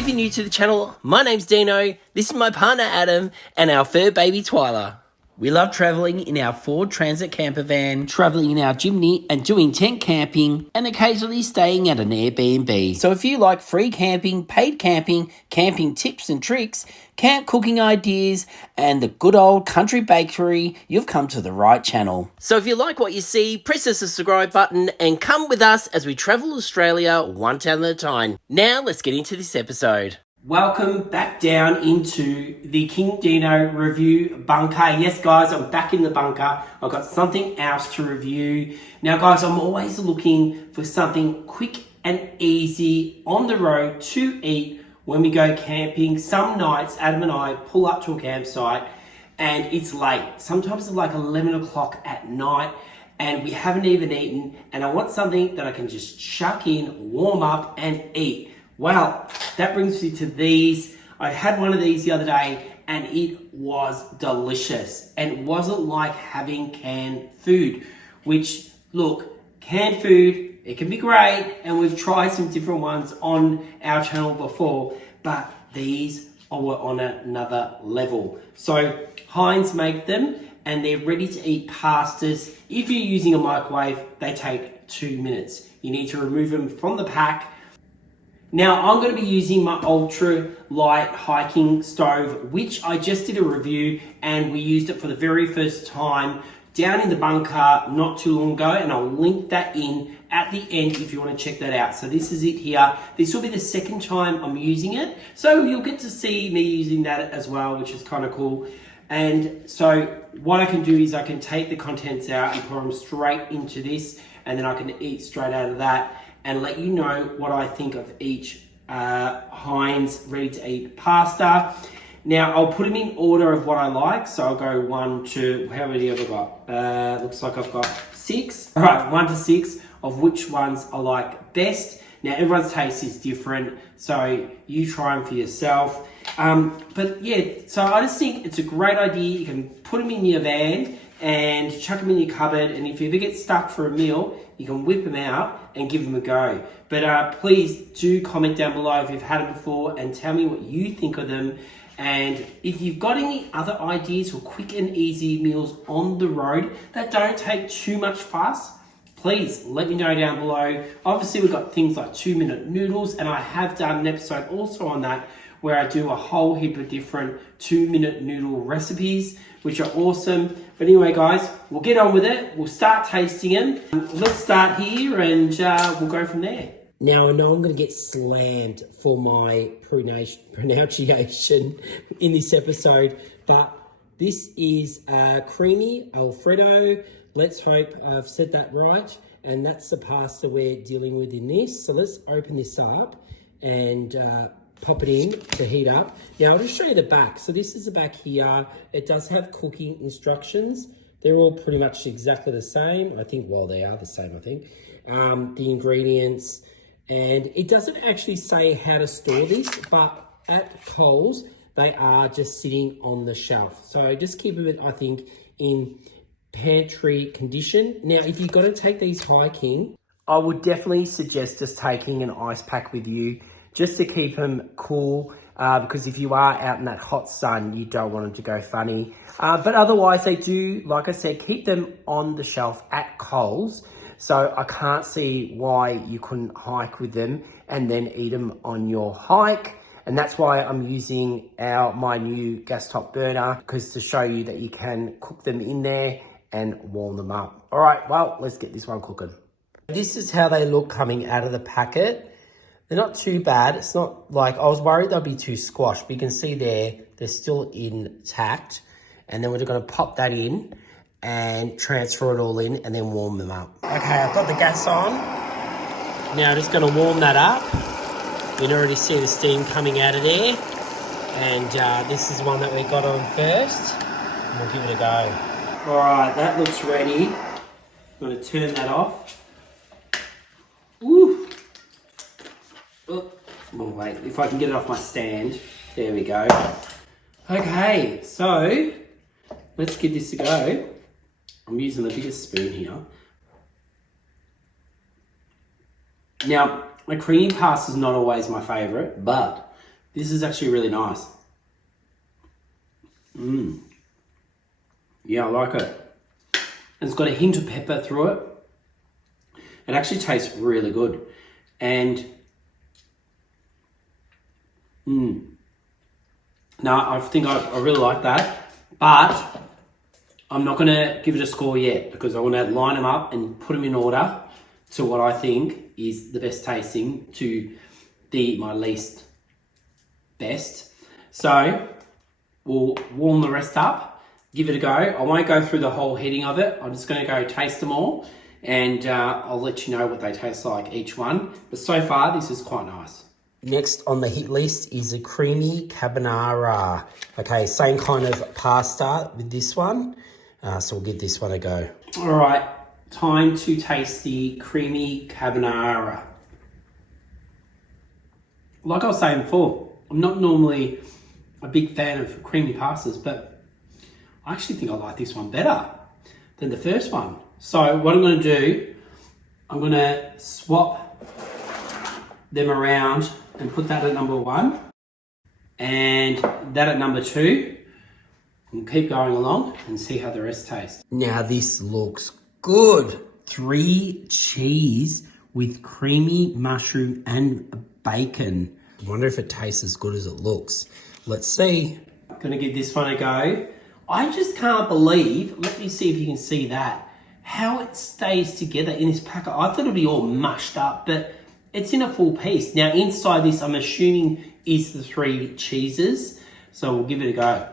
If you're new to the channel, my name's Dino, this is my partner Adam, and our fur baby Twyla. We love travelling in our Ford Transit camper van, travelling in our Jimny and doing tent camping, and occasionally staying at an Airbnb. So if you like free camping, paid camping, camping tips and tricks, camp cooking ideas, and the good old country bakery, you've come to the right channel. So if you like what you see, press the subscribe button and come with us as we travel Australia one town at a time. Now let's get into this episode. Welcome back down into the Kingdeano review bunker. Yes, guys, I'm back in the bunker. I've got something else to review. Now, guys, I'm always looking for something quick and easy on the road to eat when we go camping. Some nights, Adam and I pull up to a campsite and it's late. Sometimes it's like 11 o'clock at night and we haven't even eaten. And I want something that I can just chuck in, warm up and eat. Well, that brings me to these. I had one of these the other day and it was delicious. And it wasn't like having canned food, which, look, canned food, it can be great. And we've tried some different ones on our channel before, but these were on another level. So Heinz make them and they're ready to eat pastas. If you're using a microwave, they take 2 minutes. You need to remove them from the pack. Now, I'm going to be using my ultra light hiking stove, which I just did a review and we used it for the very first time down in the bunker not too long ago, and I'll link that in at the end if you want to check that out. So this is it here. This will be the second time I'm using it, so you'll get to see me using that as well, which is kind of cool. And so what I can do is I can take the contents out and pour them straight into this, and then I can eat straight out of that and let you know what I think of each Heinz ready-to-eat pasta. Now, I'll put them in order of what I like. So I'll go 1 to, how many have I got? Looks like I've got 6. All right, 1 to 6 of which ones I like best. Now, everyone's taste is different, so you try them for yourself. But yeah, so I just think it's a great idea. You can put them in your van and chuck them in your cupboard, and if you ever get stuck for a meal, you can whip them out and give them a go. But please do comment down below if you've had them before and tell me what you think of them. And if you've got any other ideas for quick and easy meals on the road that don't take too much fuss, please let me know down below. Obviously, we've got things like 2-minute noodles, and I have done an episode also on that where I do a whole heap of different 2-minute noodle recipes, which are awesome. But anyway, guys, we'll get on with it. We'll start tasting them. Let's start here and we'll go from there. Now, I know I'm going to get slammed for my pronunciation in this episode, but this is creamy Alfredo. Let's hope I've said that right. And that's the pasta we're dealing with in this. So let's open this up and pop it in to heat up. Now, I'll just show you the back. So this is the back here. It does have cooking instructions. They're all pretty much exactly the same. I think, well, they are the same, I think. The ingredients. And it doesn't actually say how to store this, but at Coles, they are just sitting on the shelf. So just keep them, I think, in pantry condition. Now, if you've got to take these hiking, I would definitely suggest just taking an ice pack with you just to keep them cool, because if you are out in that hot sun, you don't want them to go funny. But otherwise, they do, like I said, keep them on the shelf at Coles. So I can't see why you couldn't hike with them and then eat them on your hike. And that's why I'm using my new gas top burner, because to show you that you can cook them in there and warm them up. All right, well, let's get this one cooking. This is how they look coming out of the packet. They're not too bad. It's not like, I was worried they'll be too squashed, but you can see they're still intact. And then we're gonna pop that in and transfer it all in and then warm them up. Okay, I've got the gas on. Now just gonna warm that up. You can already see the steam coming out of there. And this is one that we got on first. And we'll give it a go. All right, that looks ready. I'm gonna turn that off. Ooh. Oh, wait, if I can get it off my stand. There we go. Okay, so let's give this a go. I'm using the biggest spoon here. Now, a creamy pasta is not always my favourite, but This is actually really nice. Yeah, I like it. And it's got a hint of pepper through it. It actually tastes really good. And no, I think I really like that. But I'm not going to give it a score yet because I want to line them up and put them in order to what I think is the best tasting to my least best. So we'll warm the rest up, give it a go. I won't go through the whole heading of it. I'm just going to go taste them all and I'll let you know what they taste like each one. But so far, this is quite nice. Next on the hit list is a creamy carbonara. Okay, same kind of pasta with this one. So we'll give this one a go. All right, time to taste the creamy carbonara. Like I was saying before, I'm not normally a big fan of creamy pastas, but I actually think I like this one better than the first one. So what I'm going to do, I'm going to swap them around and put that at number 1 and that at number 2. We'll keep going along and see how the rest tastes. Now this looks good. 3 cheese with creamy mushroom and bacon. I wonder if it tastes as good as it looks. Let's see. I'm gonna give this one a go. I just can't believe, let me see if you can see that, how it stays together in this packet. I thought it'd be all mushed up, but it's in a full piece. Now inside this, I'm assuming is the 3 cheeses. So we'll give it a go.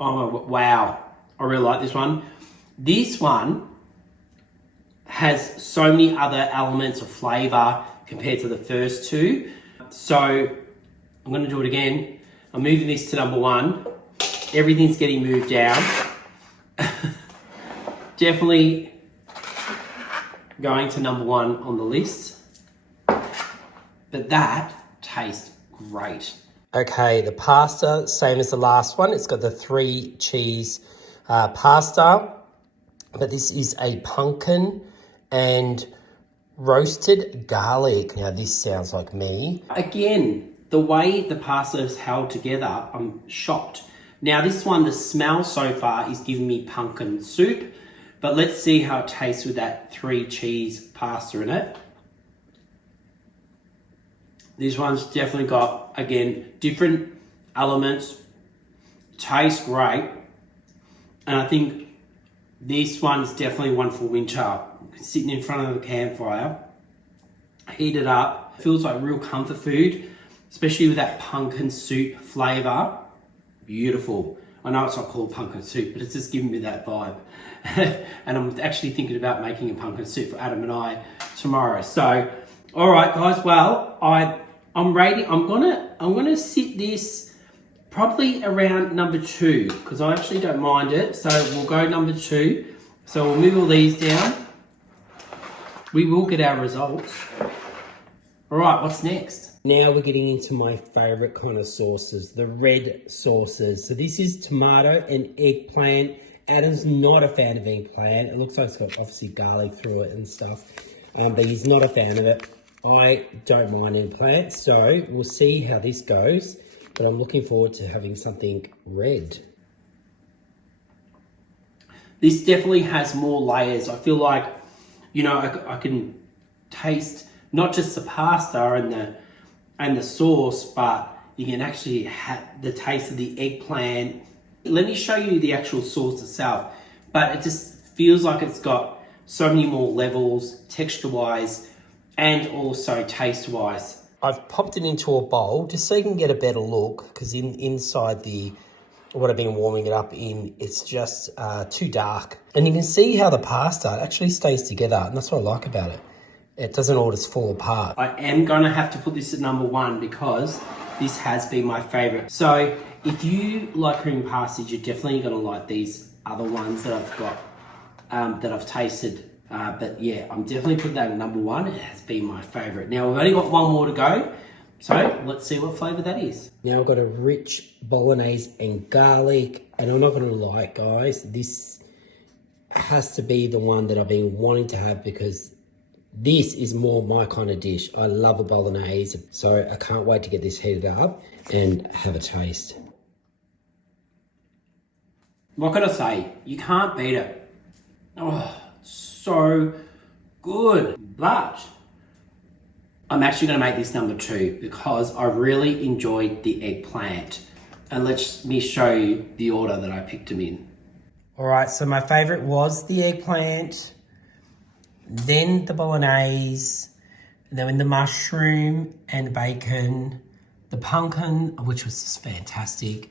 Oh, wow. I really like this one. This one has so many other elements of flavour compared to the first 2. So I'm going to do it again. I'm moving this to number 1. Everything's getting moved down. Definitely going to number 1 on the list. But that tastes great. Okay, the pasta, same as the last one. It's got the 3 cheese pasta, but this is a pumpkin and roasted garlic. Now this sounds like me. Again, the way the pasta is held together, I'm shocked. Now this one, the smell so far is giving me pumpkin soup, but let's see how it tastes with that 3 cheese pasta in it. This one's definitely got, again, different elements. Tastes great. And I think this one's definitely one for winter. Sitting in front of the campfire, heat it up. Feels like real comfort food, especially with that pumpkin soup flavour. Beautiful. I know it's not called pumpkin soup, but it's just giving me that vibe. And I'm actually thinking about making a pumpkin soup for Adam and I tomorrow. So, all right, guys. Well, I'm ready. I'm gonna sit this probably around number 2 because I actually don't mind it. So we'll go number 2. So we'll move all these down. We will get our results. All right, what's next? Now we're getting into my favorite kind of sauces, the red sauces. So this is tomato and eggplant. Adam's not a fan of eggplant. It looks like it's got obviously garlic through it and stuff, but he's not a fan of it. I don't mind eggplant, so we'll see how this goes, but I'm looking forward to having something red. This definitely has more layers. I feel like, you know, I can taste not just the pasta and the sauce, but you can actually have the taste of the eggplant. Let me show you the actual sauce itself, but it just feels like it's got so many more levels, texture-wise, and also taste-wise. I've popped it into a bowl just so you can get a better look, because inside what I've been warming it up in, it's just too dark. And you can see how the pasta actually stays together, and that's what I like about it. It doesn't all just fall apart. I am gonna have to put this at number 1 because this has been my favorite. So if you like cream pastas, you're definitely gonna like these other ones that I've got, that I've tasted. But yeah, I'm definitely putting that at number 1. It has been my favorite. Now we've only got 1 more to go. So let's see what flavor that is. Now I've got a rich bolognese and garlic, and I'm not gonna lie, guys, this has to be the one that I've been wanting to have because This is more my kind of dish. I love a bolognese, so I can't wait to get this heated up and have a taste. What can I say? You can't beat it. Oh, so good. But I'm actually going to make this number 2 because I really enjoyed the eggplant. And let me show you the order that I picked them in. All right, so my favorite was the eggplant, then the bolognese, and then the mushroom and bacon, the pumpkin, which was just fantastic,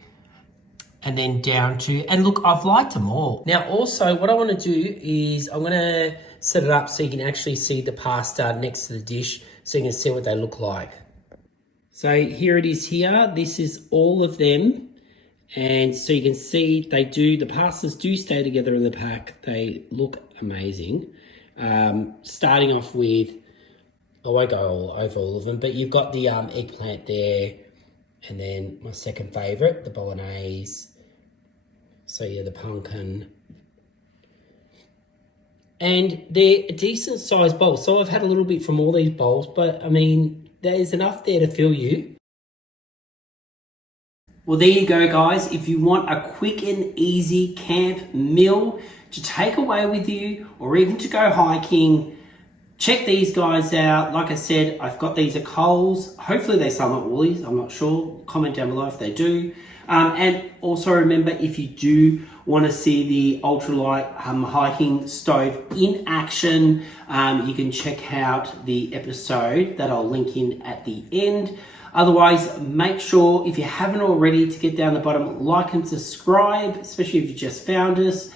and then down to, and look, I've liked them all. Now also what I want to do is I'm going to set it up so you can actually see the pasta next to the dish so you can see what they look like. So here it is here. This is all of them. And so you can see the pastas do stay together in the pack. They look amazing. Starting off with, I won't go over all of them, but you've got the eggplant there. And then my second favorite, the bolognese. So yeah, the pumpkin. And they're a decent sized bowl. So I've had a little bit from all these bowls, but I mean, there's enough there to fill you. Well, there you go, guys. If you want a quick and easy camp meal to take away with you or even to go hiking, check these guys out. Like I said, I've got these at Coles. Hopefully they sell them at Woolies. I'm not sure. Comment down below if they do. And also remember, if you do want to see the ultralight hiking stove in action, you can check out the episode that I'll link in at the end. Otherwise, make sure, if you haven't already, to get down the bottom, like and subscribe, especially if you just found us.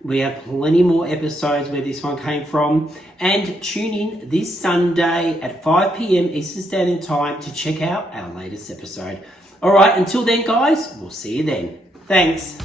We have plenty more episodes where this one came from. And tune in this Sunday at 5 p.m. Eastern Standard Time to check out our latest episode. All right, until then, guys, we'll see you then. Thanks.